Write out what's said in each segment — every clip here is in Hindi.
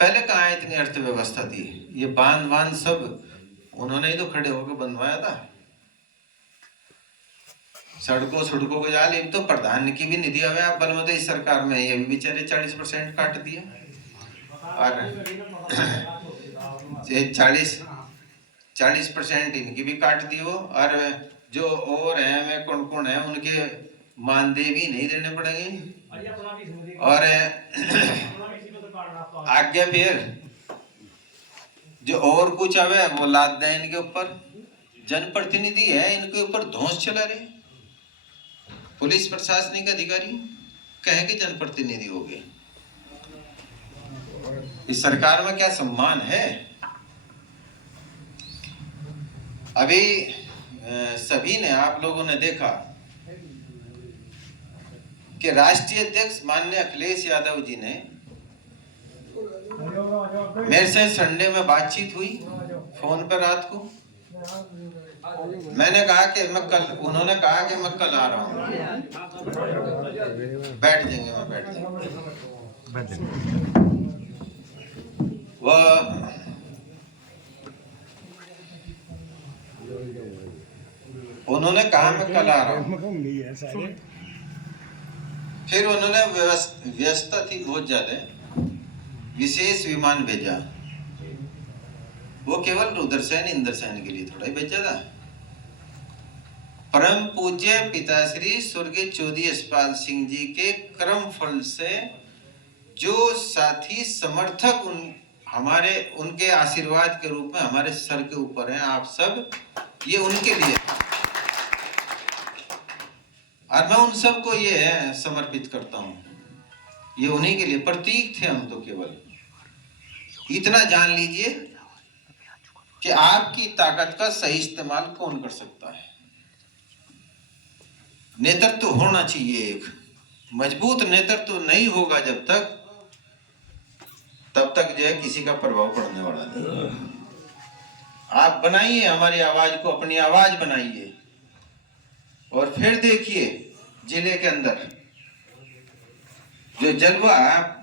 पहले कहाँ इतनी अर्थव्यवस्था थी? ये बांध सब उन्होंने ही तो खड़े होकर बनवाया था। सड़कों को जाल तो प्रधान की भी निधि हमें आप बल इस सरकार में ये भी बेचारे 40% काट दिया। और 40% इनकी भी काट दी हो। और जो और है मैं कौन है उनके मानदेय भी नहीं देने पड़ेंगे। और आगे फिर जो और कुछ है वो लाद दें इनके ऊपर। जनप्रतिनिधि है, इनके ऊपर धौंस चला रहे। पुलिस प्रशासनिक अधिकारी कहे कि जनप्रतिनिधि हो गए। इस सरकार में क्या सम्मान है? अभी सभी ने, आप लोगों ने देखा कि राष्ट्रीय अध्यक्ष माननीय अखिलेश यादव जी ने मेरे से संडे में बातचीत हुई फोन पर रात को। मैंने कहा कि मैं कल, उन्होंने कहा कि मैं कल आ रहा हूँ। बैठ जाएंगे, मैं बैठ जाएंगे। वह उन्होंने कहा मैं कल आ रहा हूँ। फिर उन्होंने व्यवस्था थी बहुत ज्यादा, विशेष विमान भेजा। वो केवल रुद्रसेन इंद्रसेन के लिए थोड़ा ही भेजा था। परम पूज्य पिताश्री स्वर्गीय चौधरी यशपाल सिंह जी के कर्म फल से जो साथी समर्थक हमारे उनके आशीर्वाद के रूप में हमारे सर के ऊपर हैं आप सब, ये उनके लिए। और मैं उन सबको ये समर्पित करता हूँ। ये उन्हीं के लिए प्रतीक थे। हम तो केवल इतना जान लीजिए कि आपकी ताकत का सही इस्तेमाल कौन कर सकता है। नेतृत्व तो होना चाहिए। एक मजबूत नेतृत्व तो नहीं होगा जब तक, तब तक जो है किसी का प्रभाव पड़ने वाला नहीं। आप बनाइए हमारी आवाज को, अपनी आवाज बनाइए, और फिर देखिए जिले के अंदर जो जलवा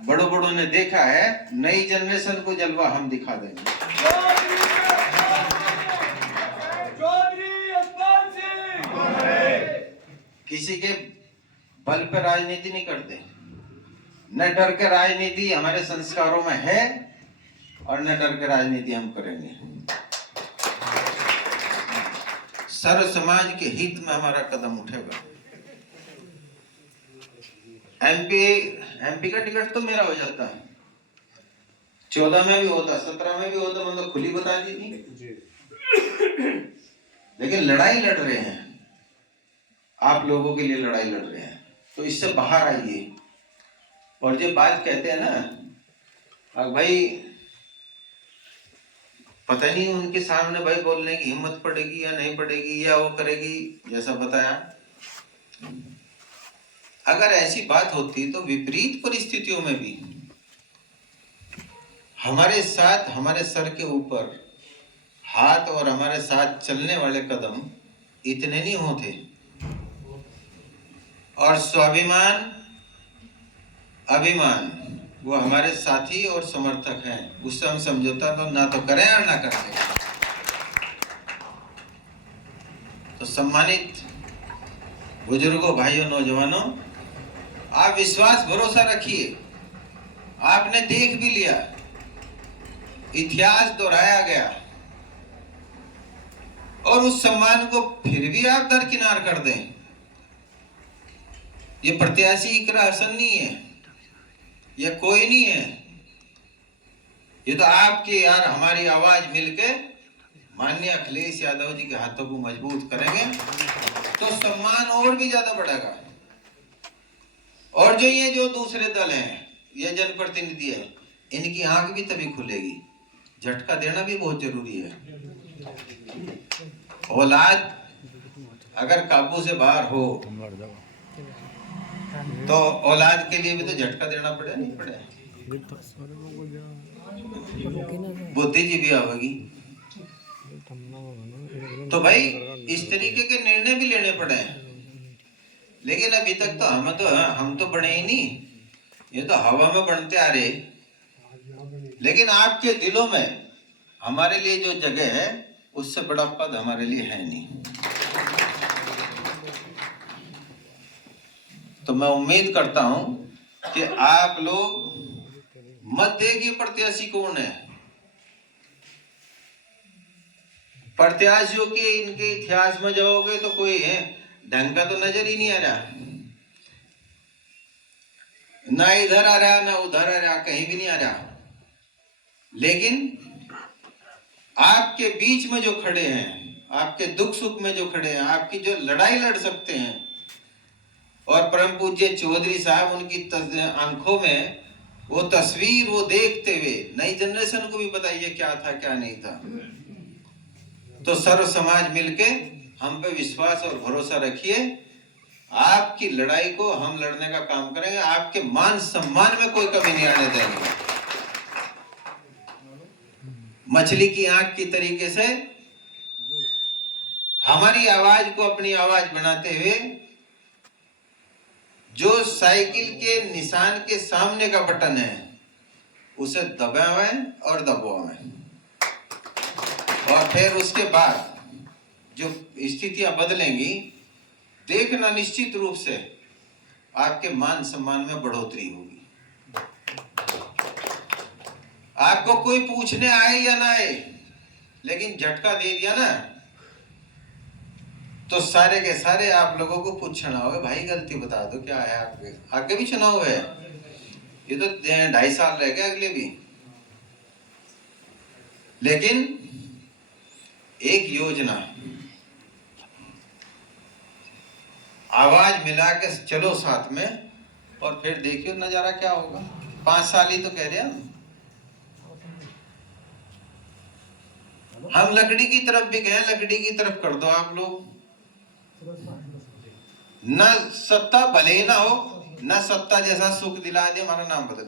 बड़ों बड़ों ने देखा है, नई जनरेशन को जलवा हम दिखा देंगे। किसी के बल पर राजनीति नहीं करते, न डर के राजनीति हमारे संस्कारों में है, और न डर के राजनीति हम करेंगे। सर्व समाज के हित में हमारा कदम उठेगा। एमपी का टिकट तो मेरा हो जाता है, 14 में भी होता, 17 में भी होता, मतलब खुली बता दी थी। लेकिन लड़ाई लड़ रहे हैं, आप लोगों के लिए लड़ाई लड़ रहे हैं, तो इससे बाहर आइए। और जो बात कहते हैं ना भाई, पता नहीं उनके सामने भाई बोलने की हिम्मत पड़ेगी या नहीं पड़ेगी, या वो करेगी जैसा बताया। अगर ऐसी बात होती तो विपरीत परिस्थितियों में भी हमारे साथ, हमारे सर के ऊपर हाथ और हमारे साथ चलने वाले कदम इतने नहीं होते। और स्वाभिमान, अभिमान, वो हमारे साथी और समर्थक हैं। उससे हम समझौता तो ना तो करें और ना करें। तो सम्मानित बुजुर्गों, भाइयों, नौजवानों, आप विश्वास भरोसा रखिए। आपने देख भी लिया, इतिहास दोहराया गया, और उस सम्मान को फिर भी आप दरकिनार कर दें। ये प्रत्याशी इकरा हसन नहीं है, ये कोई नहीं है। ये तो आपकी यार हमारी आवाज मिलके माननीय अखिलेश यादव जी के हाथों को मजबूत करेंगे, तो सम्मान और भी ज्यादा बढ़ेगा। और जो दूसरे दल हैं, ये जनप्रतिनिधि है, इनकी आंख भी तभी खुलेगी। झटका देना भी बहुत जरूरी है। औलाद अगर काबू से बाहर हो तो औलाद के लिए भी तो झटका देना पड़े, नहीं पड़े? बुद्धि भी आवेगी। तो भाई इस तरीके के निर्णय भी लेने पड़े हैं। लेकिन अभी तक तो हम तो बने ही नहीं, ये तो हवा में बनते आ रहे। लेकिन आपके दिलों में हमारे लिए जो जगह है उससे बड़ा पद हमारे लिए है नहीं। तो मैं उम्मीद करता हूं कि आप लोग मत देखिए प्रत्याशी कौन है। प्रत्याशियों के इनके इतिहास में जाओगे तो कोई है ढंग का तो नजर ही नहीं आ रहा, ना इधर आ रहा ना उधर आ रहा, कहीं भी नहीं आ रहा। लेकिन आपके बीच में जो खड़े हैं, आपके दुख सुख में जो खड़े हैं, आपकी जो लड़ाई लड़ सकते हैं, और परम पूज्य चौधरी साहब उनकी आंखों में वो तस्वीर वो देखते हुए नई जनरेशन को भी बताइए क्या था क्या नहीं था। तो सर्व समाज मिलके हम पे विश्वास और भरोसा रखिए, आपकी लड़ाई को हम लड़ने का काम करेंगे, आपके मान सम्मान में कोई कमी नहीं आने देंगे। मछली की आंख की तरीके से हमारी आवाज को अपनी आवाज बनाते हुए जो साइकिल के निशान के सामने का बटन है उसे दबावें और दबावें, और फिर उसके बाद जो स्थितियां बदलेंगी देखना निश्चित रूप से आपके मान सम्मान में बढ़ोतरी होगी। आपको कोई पूछने आए या ना आए, लेकिन झटका दे दिया ना तो सारे के सारे आप लोगों को पूछना होगा, भाई गलती बता दो क्या है। आपके आगे भी चुनाव है, ये तो 2.5 साल रह गए अगले भी। लेकिन एक योजना, आवाज मिला के चलो साथ में, और फिर देखियो नजारा क्या होगा। 5 साल ही तो कह रहे हैं हम लकड़ी की तरफ भी गए, लकड़ी की तरफ कर दो आप लोग। न सत्ता भले ही ना हो, न सत्ता जैसा सुख दिला दे, हमारा नाम बदल